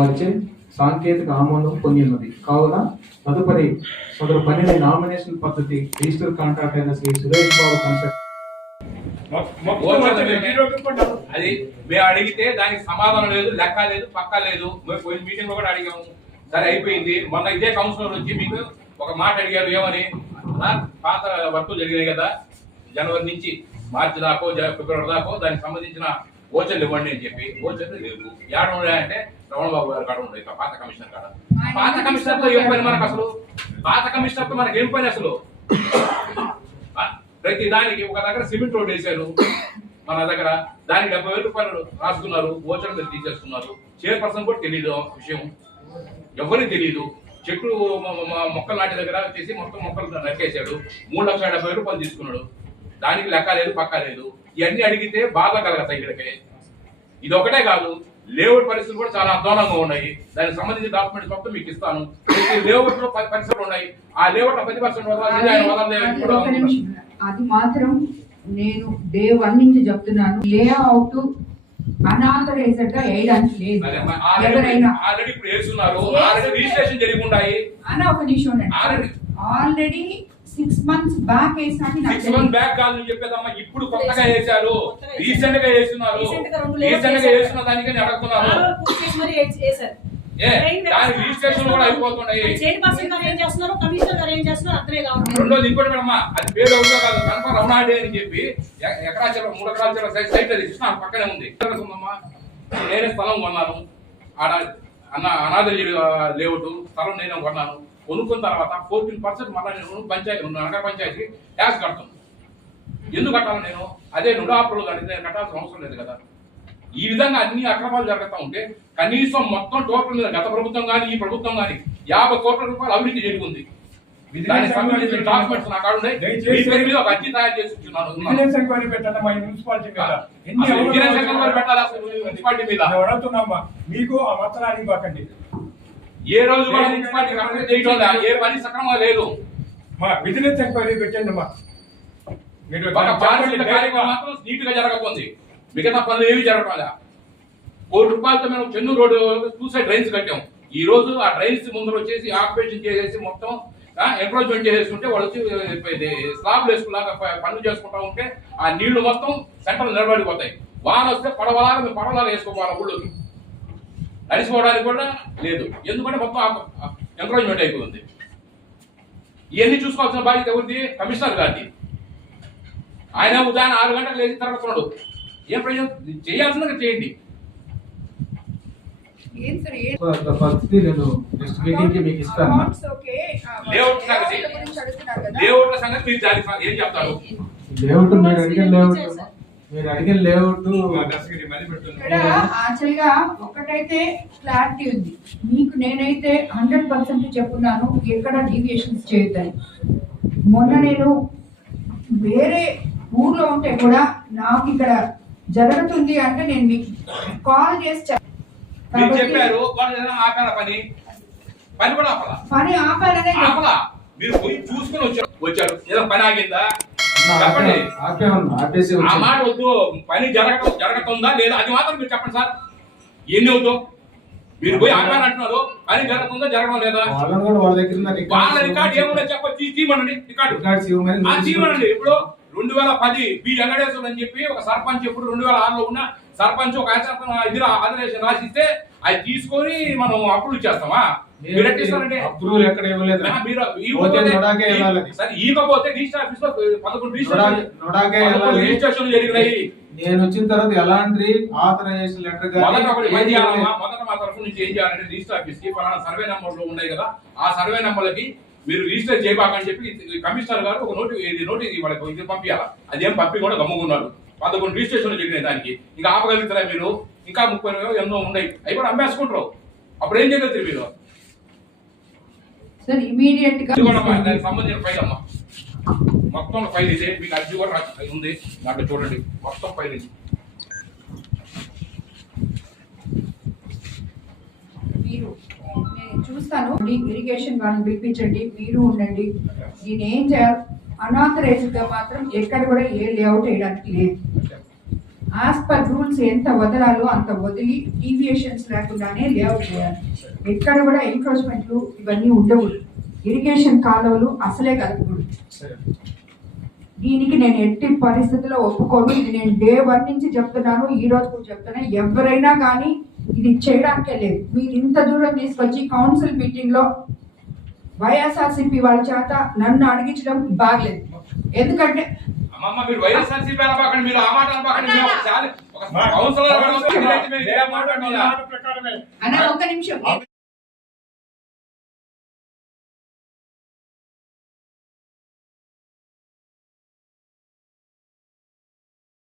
వచ్చే సాంకేతిక ఆమోదం పొందినది కావున తదుపరి సదరు పనిని నామినేషన్ పద్ధతి రిజిస్టర్ కాంట్రాక్ట్ అయిన శ్రీ సురేష్ బాబు కన్స్ట్రక్షన్ అది మేము అడిగితే దానికి సమాధానం లేదు, లెక్క లేదు, పక్క లేదు. మేము మీటింగ్ లో కూడా అడిగాము, సరే అయిపోయింది. మొన్న ఇదే కౌన్సిలర్ వచ్చి మీకు ఒక మాట అడిగారు, ఏమని పాత వర్కులు జరిగినాయి కదా జనవరి నుంచి మార్చి దాకో ఫిబ్రవరి దాకో దానికి సంబంధించిన ఓచర్లు ఇవ్వండి అని చెప్పి. ఓచర్లు లేవు. ఏడ ఉన్నాయంటే రమణబాబు గారు కాడ ఉన్నాయి, పాత కమిషనర్ కాడ. పాత కమిషనర్ తో ఏం పని మనకు అసలు? పాత కమిషనర్ తో మనకి ఏం పని అసలు? ప్రతి దానికి ఒక దగ్గర సిమెంట్ రోడ్ వేశారు మన దగ్గర, దానికి 70,000 రూపాయలు రాసుకున్నారు, ఓచర్లు మీరు తీసేస్తున్నారు. చైర్పర్సన్ కూడా తెలియదు విషయం, ఎవరికి తెలియదు. చెట్లు మొక్కలు నాటి దగ్గర వచ్చేసి మొత్తం మొక్కలు నరికేశాడు, 3,70,000 రూపాయలు తీసుకున్నాడు. దానికి లెక్క లేదు, పక్క లేదు. ఇవన్నీ అడిగితే బాధ కలగతాయి ఇక్కడికి. ఇది ఒకటే కాదు, లేఅవుట్ పరిస్థితులు కూడా చాలా అధ్వానంగా ఉన్నాయి. దానికి సంబంధించిన డాక్యుమెంట్స్ మొత్తం మీకు ఇస్తాను. లేఅవుట్ లో పరిస్థితులు ఉన్నాయి. ఆ లేఅవుట్ లో 10% అది మాత్రం నేను డే 1 నుంచి చెప్తున్నాను, లేఅవుట్ అనాథరైజ్డ్ గా వేయడానికి లేదు. ఎవరైనా ఆల్రెడీ ఇప్పుడు వేస్తున్నారు, ఆల్రెడీ రిజిస్ట్రేషన్ జరిగి ఉన్నాయి అన్న. ఒక నిమిషం, ఆల్రెడీ 6 months బ్యాక్ వేసినట్టు 6 months బ్యాక్ కాదు చెప్పేదమ్మా. ఇప్పుడు కొత్తగా వేశారు, రీసెంట్ గా వేస్తున్నారు. రీసెంట్ గా వేస్తున్న దానికని అడుగుతున్నారు. దాని రిజిస్ట్రేషన్ కూడా అయిపోతున్నాయి. రెండోది ఇంకోటి మేడమ్మా, అది పేరు అవుతా కాదు, కనప రమణాడే అని చెప్పి 3 ఎకరాల సైట్ అది కృష్ణ పక్కనే ఉంది. నేనే స్థలం కొన్నాను ఆడ, అనాథ లేఅవుట్ స్థలం నేనే కొన్నాను. కొనుక్కున్న తర్వాత 14% మళ్ళీ నేను నగర పంచాయతీ ట్యాక్స్ కడతాను. ఎందుకు కట్టాలి నేను? అదే నుడాపులు కడితే నేను కట్టాల్సిన అవసరం లేదు కదా. ఈ విధంగా అన్ని అక్రమాలు జరుగుతూ ఉంటే కనీసం మొత్తం టోటల్ మీద గత ప్రభుత్వం కానీ ఈ ప్రభుత్వం కానీ 50 కోట్ల రూపాయలు అవినీతి జరిగింది. దానికి సంబంధించిన డాక్యుమెంట్స్ నా కాడ ఉన్నాయి. మీద ఒక అర్జీ తయారు చేసి మున్సిపాలిటీ మీద మీకు ఆ మాత్రానికి బాకండి. ఏ రోజు కూడా మున్సిపాలిటీ కంప్లీట్ చేయడం లేదు, ఏ పని సక్రమంగా లేదు. మా విజిలెన్స్ ఎంక్వైరీ పెట్టండి అమ్మా. కార్యక్రమం మాత్రం నీట్ గా జరగకపోతుంది, మిగతా పనులు ఏమి జరగడం లేదు. ₹1,00,00,000తో మేము చెన్నూరు రోడ్డు 2 సైడ్ డ్రైన్స్ కట్టాం. ఈ రోజు ఆ డ్రైన్స్ ముందర వచ్చేసి ఆక్యుపేషన్ చేసేసి మొత్తం ఎంక్రోచ్మెంట్ చేసేసుకుంటే వాళ్ళు వచ్చి స్లాబ్ వేసుకులాగా పనులు చేసుకుంటా ఉంటే ఆ నీళ్లు మొత్తం సెంటర్ నిలబడిపోతాయి. వాన వస్తే పడవలాగా మేము పడవలాగా వేసుకోవాలి. ఊళ్ళోకి నడిచిపోవడానికి కూడా లేదు, ఎందుకంటే మొత్తం ఎంక్రోచ్మెంట్ అయిపోతుంది. ఇవన్నీ చూసుకోవాల్సిన బాధ్యత ఎవరిది? కమిషనర్ గారిది. ఆయన ఉదయం 6 గంటలకు లేచి తిరుగుతున్నాడు. ఏం ప్రయోజనం? చేయాల్సిందిగా చేయండి. పరిస్థితి నేను నెక్స్ట్ మీటింగ్ కి మీకు ఇస్తాను. లేఅవుట్ సంగతి ఏం చెప్తారు? లేఅవుట్ మీరు అడిగిన లేఅవుట్ యాక్చువల్ గా ఒకటైతే క్లారిటీ ఉంది మీకు. నేనైతే 100% చెప్పున్నాను, ఎక్కడ డీవియేషన్స్ చేయొద్దని. మొన్న నేను వేరే ఊర్లో ఉంటే కూడా నాకు ఇక్కడ జరుగుతుంది అంటే నేను మీకు కాల్ చేసి చెప్పారు. పని ఆపాలనే మీరు పోయి చూసుకుని వచ్చారు. ఏదో పని ఆగిందా చెప్పండి. ఆ మాట వద్దు. పని జరగతుందా లేదా అది మాత్రం మీరు చెప్పండి సార్. ఎన్ని అవుతావు? మీరు పోయి ఆపాలంటున్నారు, పని జరుగుతుందా జరగడం లేదా? వాళ్ళ రికార్డు ఏముందో చెప్పచ్చు, తీయమనండి. రికార్డు తీయమనండి. ఇప్పుడు 2010 బి వెంకటేశ్వర అని చెప్పి ఒక సర్పంచ్, ఇప్పుడు 2006లో ఉన్న సర్పంచ్ ఒక ఆదేశం రాసిస్తే అది తీసుకొని మనం అప్రూవ్ చేస్తామా? మీరు ఎట్టిస్తారంటే అప్రూవల్ ఎక్కడ ఇవ్వలేదు. సరే ఈకపోతే రిజిస్టర్ ఆఫీస్ లో 11 రిజిస్ట్రేషన్ జరిగినాయి. నేను వచ్చిన తర్వాత ఎలాంటి ఆథరైజేషన్ లెటర్ మొదట మా తరఫు నుంచి ఏం చేయాలంటే రిజిస్టర్ ఆఫీస్ కి పలానా సర్వే నెంబర్లు ఉన్నాయి కదా, ఆ సర్వే నెంబర్లకి మీరు రిజిస్టర్ చేయబాకని చెప్పి కమిషనర్ గారు ఒక నోటీస్ వాళ్ళకి ఇది పంపించాలా. అదేం పంపి కూడా గమ్ముకున్నాడు. 11 రిజిస్ట్రేషన్లు జరిగినాయి. దానికి ఇంకా ఆపగలుగుతారా మీరు? ఇంకా 30 ఎన్నో ఉన్నాయి, అవి కూడా అమ్మేసుకుంటారు. అప్పుడు ఏం చేయగలుగుతారు మీరు? దానికి సంబంధించిన ఫైల్ అమ్మా, మొత్తం ఫైల్ ఇదే. మీకు అర్జీ కూడా ఉంది దాంట్లో, చూడండి మొత్తం ఫైల్ ఇది. చూస్తాను, ఇరిగేషన్ వాళ్ళని పిలిపించండి, మీరు ఉండండి. నేను ఏం చేయాలి? అనాథరైజ్డ్ గా మాత్రం ఎక్కడ కూడా ఏ లేఅవుట్ వేయడానికి లేదు. యాజ్ పర్ రూల్స్ ఎంత వదలాలో అంత వదిలి డీవియేషన్స్ లేకుండానే లేఅవుట్ చేయాలి. ఎక్కడ కూడా ఎంక్రోచ్మెంట్లు ఇవన్నీ ఉండవు. ఇరిగేషన్ కాలువలు అసలే కలపకూడదు. సరే. దీనికి నేను ఎట్టి పరిస్థితుల్లో ఒప్పుకోను. ఇది నేను డే 1 నుంచి చెప్తున్నాను, ఈ రోజు కూడా చెప్తున్నా. ఎవరైనా కానీ ఇది చేయడానికే లేదు. మీరు ఇంత దూరం తీసుకొచ్చి కౌన్సిల్ మీటింగ్ లో వైఎస్ఆర్సీపీ వాళ్ళ చేత నన్ను అడిగించడం బాగలేదు. ఎందుకంటే అమ్మమ్మ మీరు వైఎస్ఆర్సీపీ అనబాకండి, మీరు ఆ మాట అనబాకండి. మేము ఒక కౌన్సిలర్ మాట ప్రకారమే. అన్న ఒక్క నిమిషం